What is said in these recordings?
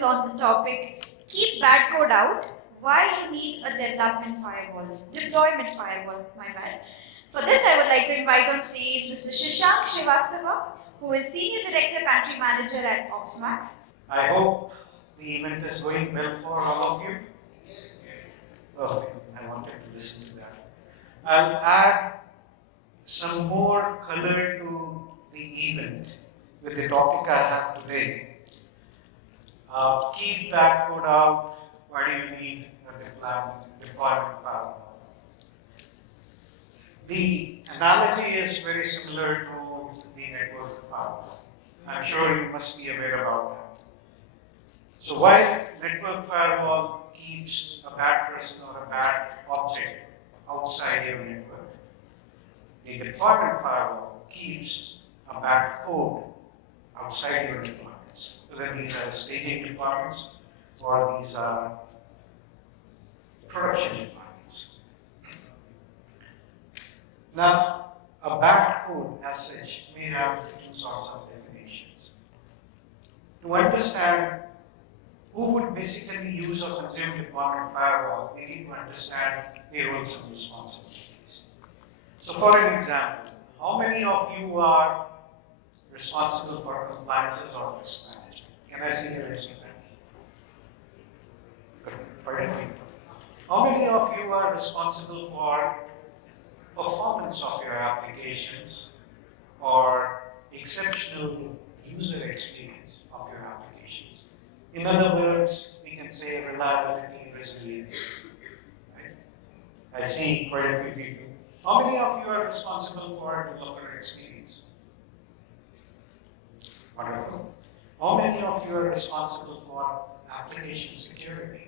is on the topic, keep bad code out, why you need a deployment firewall, my bad. For this, I would like to invite on stage Mr. Shashank Srivastava, who is Senior Director Country Manager at OpsMax. I hope the event is going well for all of you. Okay, I wanted to listen to that. I'll add some more color to the event with the topic I have today. Keep bad code out. Why do you need a deployment firewall? The analogy is very similar to the network firewall. I'm sure you must be aware about that. So while network firewall keeps a bad person or a bad object outside your network, the deployment firewall keeps a bad code outside your deployments. Whether these are staging deployments or these are production deployments. Now, a bad code as such may have different sorts of definitions. To understand who would basically use or consume deployment firewall, we need to understand their roles and responsibilities. So for an example, how many of you are responsible for compliances or risk management? Can I see the raise of hands? Good. Quite a few. How many of you are responsible for performance of your applications or exceptional user experience of your applications? In other words, we can say reliability and resilience. Right? I see quite a few people. How many of you are responsible for developer experience? Wonderful. How many of you are responsible for application security?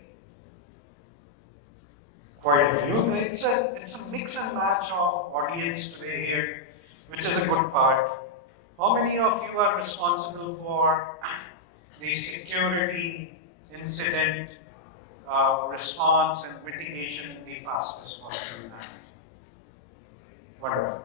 Quite a few. It's a mix and match of audience today here, which is a good part. How many of you are responsible for the security incident response and mitigation in the fastest possible manner? Wonderful.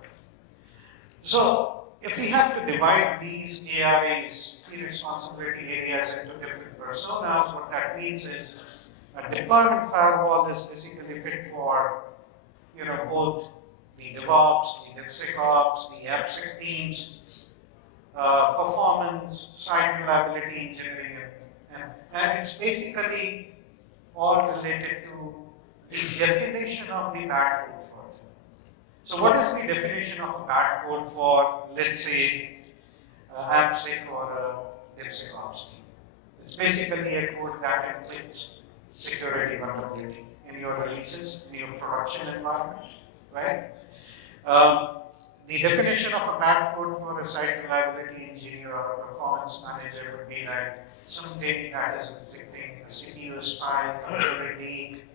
So, if we have to divide these ARAs, key responsibility areas, into different personas, what that means is a deployment firewall is basically fit for both the DevOps, the DevSecOps, the AppSec teams, performance, site reliability engineering, and it's basically all related to the definition of the bad code for them. So what is the definition of a bad code for, let's say, AppSec or a DevSecOps team? It's basically a code that inflicts security vulnerability in your releases, in your production environment, right? The definition of a bad code for a site reliability engineer or a performance manager would be like something that is inflicting a CPU spike, a memory leak,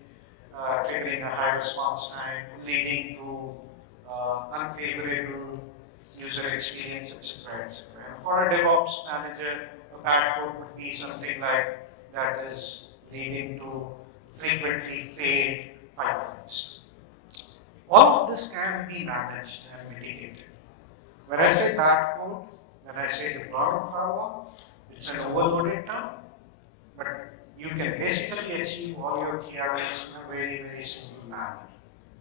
triggering a high response time, leading to unfavorable user experience, etc., etc. And for a DevOps manager, a bad code would be something like that is leading to frequently failed pipelines. All of this can be managed and mitigated. When I say bad code, when I say deployment firewall, it's an overloaded term, but you can basically achieve all your KRAs in a very, very simple manner.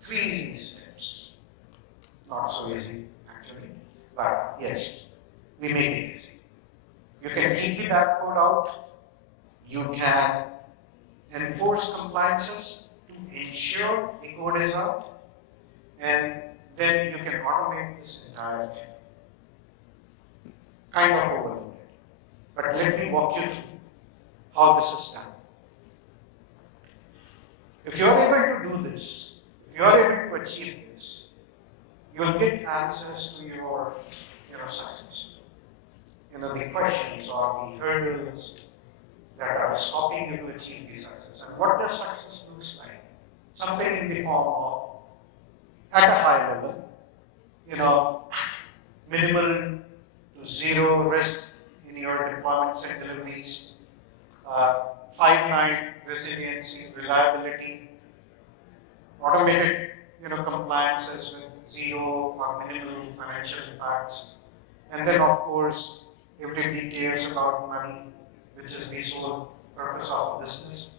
3 easy steps. Not so easy, actually, but yes, we make it easy. You can keep the bad code out. You can enforce compliances to ensure the code is out, and then you can automate this entire thing. Kind of overloaded. But let me walk you through how this is done. If you are able to do this, if you are able to achieve this, you'll get answers to your success. The questions or the hurdles that are stopping you to achieve the success. And what does success looks like? Something in the form of, at a high level, minimal to zero risk in your deployments and deliveries, 5-9 resiliency, reliability, automated compliances with zero or minimal financial impacts, and then of course everybody cares about money, which is the sole purpose of the business,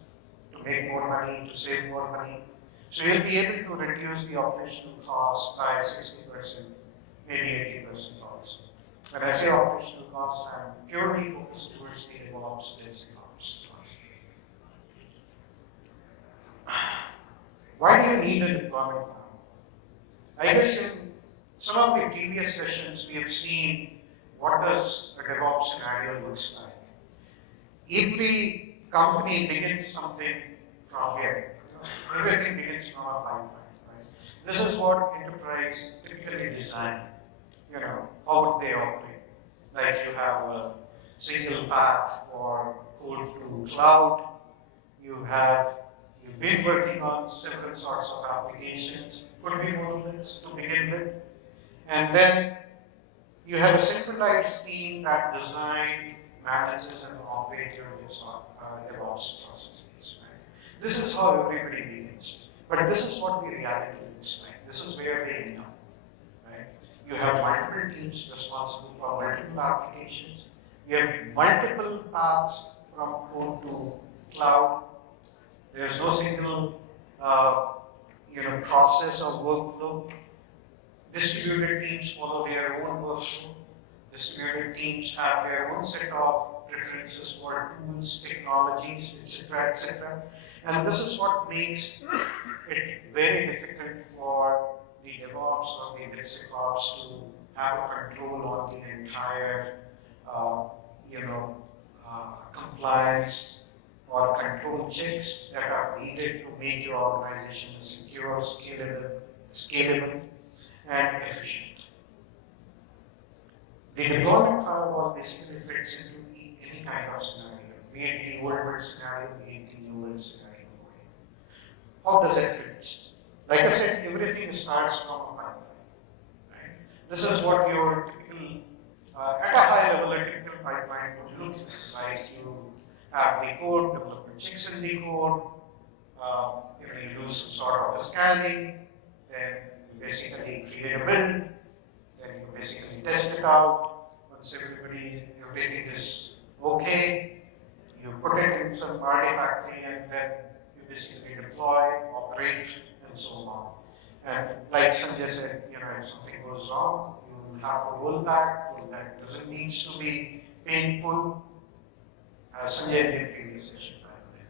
to make more money, to save more money. So you'll be able to reduce the operational cost by 60%, maybe 80% also. When I say operational cost, I'm purely focused towards the DevOps, DevSecOps. Why do you need a deployment firewall? I guess in some of the previous sessions we have seen what does a DevOps scenario looks like. Every company begins something from here. Everything begins from a pipeline. Right? This is what enterprise typically design. How would they operate? Like you have a single path for code to cloud. You've been working on several sorts of applications, could be monoliths to begin with. And then you have a centralized team that design, manages, and operates your DevOps processes. Right? This is how everybody begins. But this is what the reality looks like. This is where they end up. Right? You have multiple teams responsible for multiple applications. You have multiple paths from code to cloud. There's no single process or workflow. Distributed teams follow their own workflow. Distributed teams have their own set of preferences for tools, technologies, etc., etc. And this is what makes it very difficult for the DevOps or the DevSecOps to have a control on the entire, compliance or control checks that are needed to make your organization secure, scalable, and efficient. The deployment firewall basically fits into any kind of scenario, be it the old world scenario, be it the new world scenario for you. How does it fit? Like I said, everything starts from a pipeline. Right? This is what your typical, at a high level, a typical pipeline would look like. You have the code, development checks in the code, you do some sort of a scanning, then you basically create a build, then you basically test it out. Once everything is okay, you put it in some artifactory and then you basically deploy, operate, and so on. And like Sanjay said, if something goes wrong, you have a rollback. Rollback doesn't need to be painful. Sanjay in the previous session, by the way.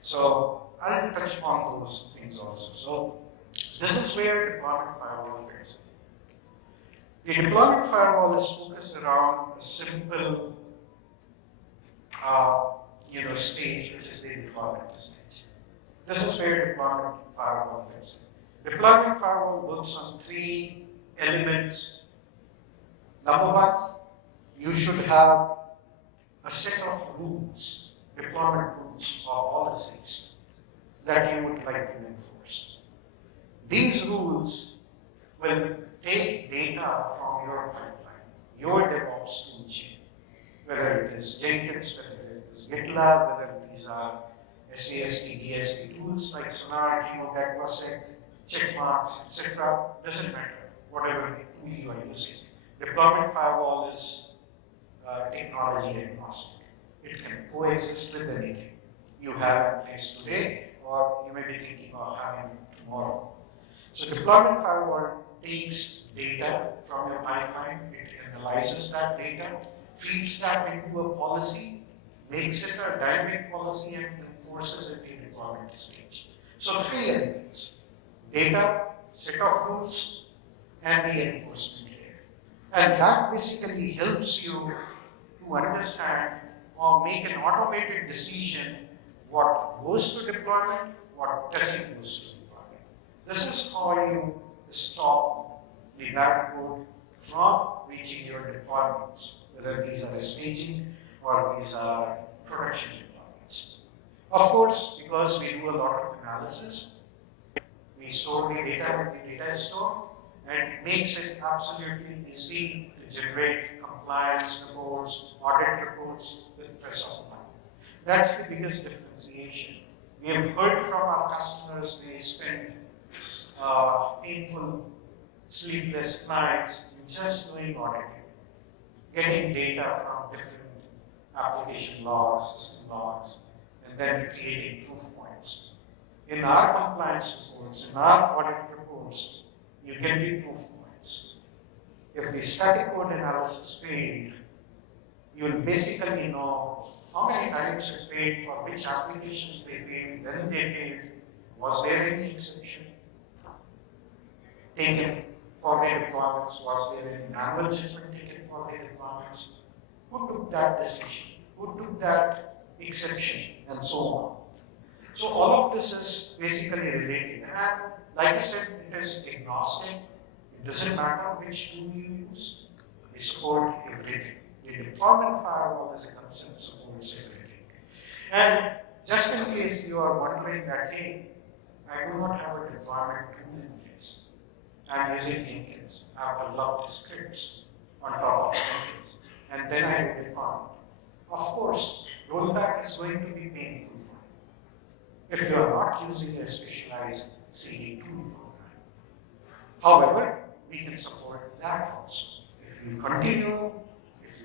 So I'll touch upon those things also. So this is where deployment firewall fits in. The deployment firewall is focused around a simple stage, which is the deployment stage. This is where deployment firewall fits in. Deployment firewall works on three elements. Number one, you should have a set of rules, deployment rules or policies that you would like to enforce. These rules will take data from your pipeline, your DevOps toolchain, whether it is Jenkins, whether it is GitLab, whether these are SAST, DST tools like Sonar, Keynote, Aquasec, checkmarks, etc. Doesn't matter, whatever tool you are using. Deployment firewall is technology agnostic. It can coexist with anything you have in place today, or you may be thinking of having tomorrow. So deployment firewall takes data from your pipeline, it analyzes that data, feeds that into a policy, makes it a dynamic policy, and enforces it in deployment stage. So three elements: data, set of rules, and the enforcement layer. And that basically helps you to understand or make an automated decision what goes to deployment, what doesn't go to deployment. This is how you stop the bad code from reaching your deployments, whether these are staging or these are production deployments. Of course, because we do a lot of analysis, we store the data when the data is stored, and it makes it absolutely easy to generate compliance reports, audit reports with press of the button. That's the biggest differentiation. We have heard from our customers, they spend painful, sleepless nights in just doing auditing, getting data from different application logs, system logs, and then creating proof points. In our compliance reports, in our audit reports, you get the proof points. If the static code analysis failed, you'll basically know how many times it failed, for which applications they failed, when they failed, was there any exception taken for their requirements, was there any manual judgment taken for their requirements, who took that decision, who took that exception, and so on. So all of this is basically related, and like I said, it is agnostic. It doesn't matter which tool you use, we support everything. The deployment firewall as a concept supports everything. And just in case you are wondering that, hey, I do not have a deployment tool in place. I'm using Jenkins. I have developed scripts on top of Jenkins, and then I deploy. Of course, rollback is going to be painful for you if you are not using a specialized CD tool for that. However, we can support that also. If you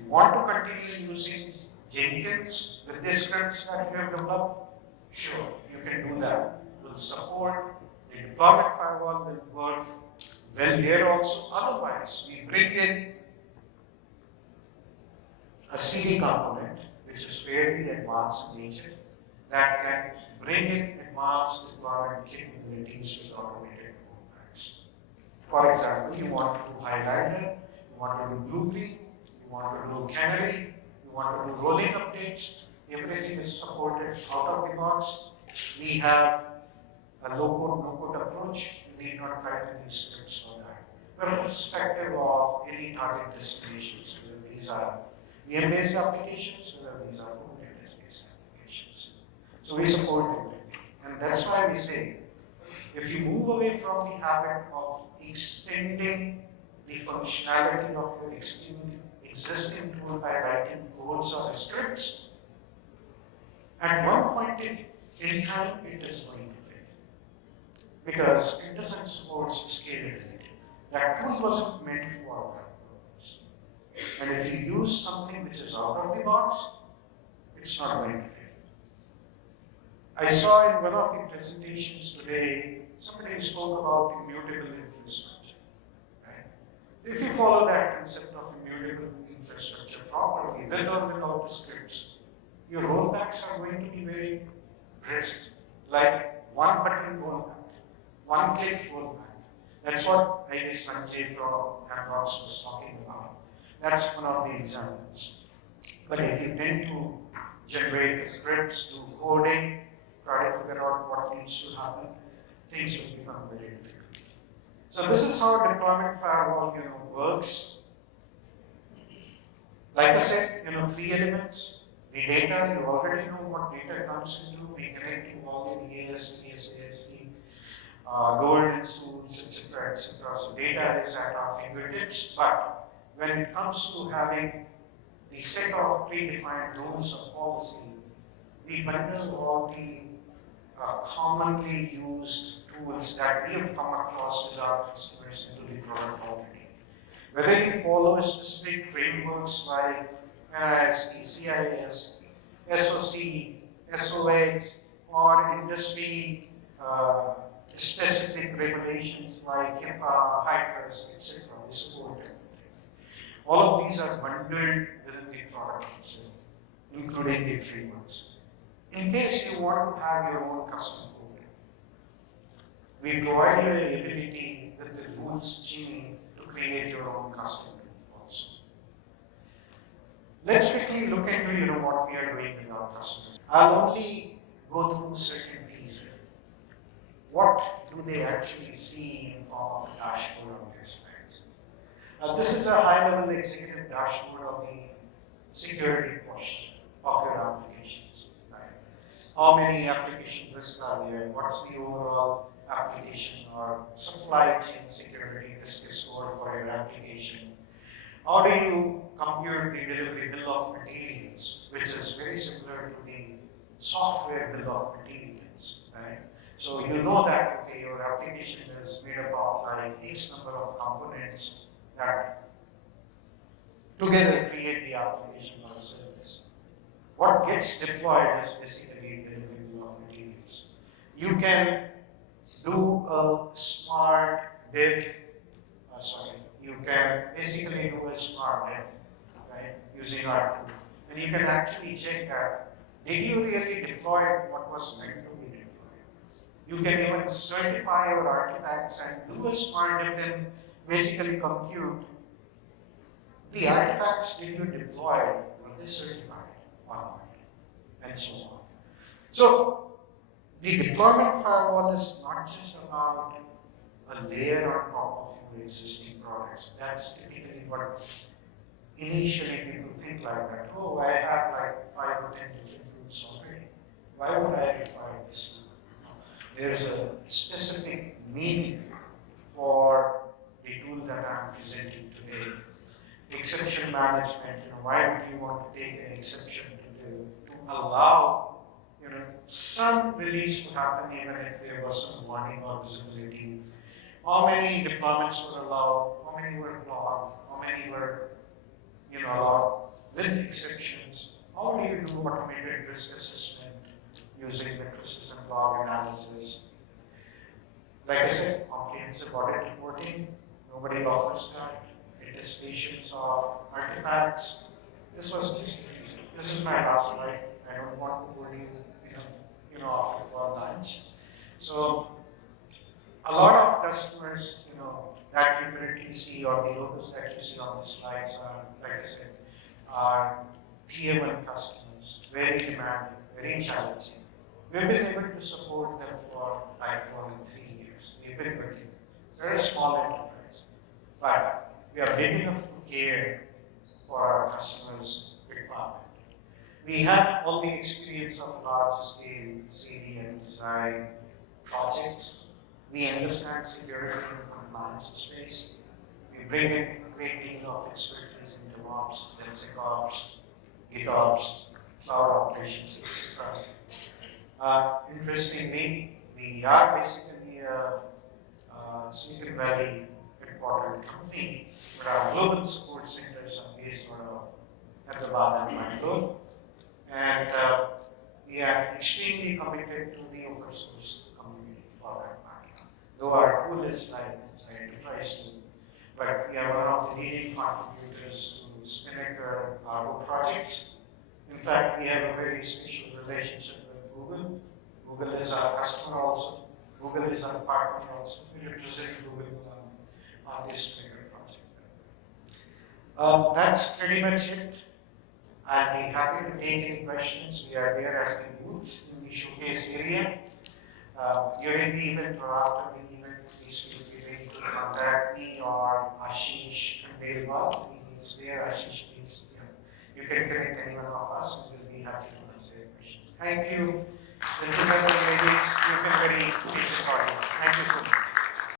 want to continue using Jenkins with the scripts that you have developed, sure, you can do that. We'll support. The deployment firewall will work well here also. Otherwise, we bring in a CD component, which is fairly advanced in nature, that can bring in advanced deployment capabilities with automated fallbacks. For example, you want to do highlighter, you want to do blueprint, you want to do canary, you want to do rolling updates, everything is supported out of the box. We have a low-code, no-code approach. You need not write any scripts for that. Irrespective of any target destinations, whether these are VM-based applications, whether these are Kubernetes-based applications. So we support everything. And that's why we say, if you move away from the habit of extending the functionality of your existing tool by writing codes or scripts, at one point in time it is going to fail. Because it doesn't support scalability. That tool wasn't meant for that purpose. And if you use something which is out of the box, it's not going to fail. I saw in one of the presentations today, somebody spoke about immutable infrastructure. Right? If you follow that concept of immutable infrastructure properly, with or without the scripts, your rollbacks are going to be very brisk, like one button rollback, one click rollback. That's what I guess Sanjay from Amrox was talking about. That's one of the examples. But if you tend to generate the scripts, do coding, try to figure out what needs to happen, things will become very difficult. So this is how deployment firewall works. Like I said, three elements. The data, you already know what data comes into. We connect to all the EAS, ESAS, governance tools, etc., etc. So data is at our fingertips. But when it comes to having the set of predefined rules of policy, we bundle all the commonly used tools that we have come across with our customers into the product already. Whether you follow specific frameworks like NIST, CIS, SOC, SOX, or industry specific regulations like HIPAA, HITRUST, etc., we support everything. All of these are bundled within the product itself, including the frameworks. In case you want to have your own custom code, we provide you the ability with the rules genie to create your own custom code also. Let's quickly look into what we are doing with our customers. I'll only go through certain pieces. What do they actually see in form of a dashboard on their slides? This is a high-level executive dashboard of the security posture of your applications. Right? How many application risks are there? What's the overall application or supply chain security risk score for your application? How do you compute the delivery bill of materials, which is very similar to the software bill of materials, right? So you know that, okay, your application is made up of like X number of components that together create the application or service. What gets deployed is basically delivery You can do a smart diff, you can basically do a smart diff, right, using our tool. And you can actually check that, did you really deploy what was meant to be deployed? You can even certify your artifacts and do a smart diff and basically compute the artifacts that you deployed, were they certified or not, and so on. So, the deployment firewall is not just about a layer on top of your existing products. That's typically what initially people think like that. Oh, I have like 5 or 10 different tools already. Why would I require this tool? There's a specific meaning for the tool that I'm presenting today. Exception management, why would you want to take an exception to allow some release to happen even if there was some warning or visibility? How many deployments were allowed? How many were blocked? How many were allowed with exceptions? How do you do automated risk assessment using metro system log analysis? Like I said, comprehensive audit reporting, nobody offers that. Attestations of artifacts. This is my last slide. I don't want to bore you after for lunch. So a lot of customers, that you currently see, or the logos that you see on the slides are, like I said, are tier 1 customers, very demanding, very challenging. We've been able to support them for like more than 3 years. We've been working. They're a small enterprise, but we are big enough to care for our customers' requirement. We have all the experience of large scale CD and design projects. We understand security and compliance space. We bring in a great deal of expertise in DevOps, DevSecOps, GitOps, cloud operations, etc. Interestingly, we are basically a Silicon Valley headquartered company, but our global support centers are based out of Hyderabad and Bangalore. And we are extremely committed to the open source community for that matter. Though our tool is like an enterprise tool, but we are one of the leading contributors to Spinnaker Argo projects. In fact, we have a very special relationship with Google. Google is our customer also. Google is our partner also. We represent Google on this Spinnaker project. That's pretty much it. I'll be happy to take any questions. We are there at the booth in the showcase area. During the event or after the event, please feel free to contact me or Ashish Khandelwal. He is there. Ashish, please. You can connect any one of us and we'll be happy to answer your questions. Thank you. Gentlemen and ladies, you've been very patient audience. Thank you so much.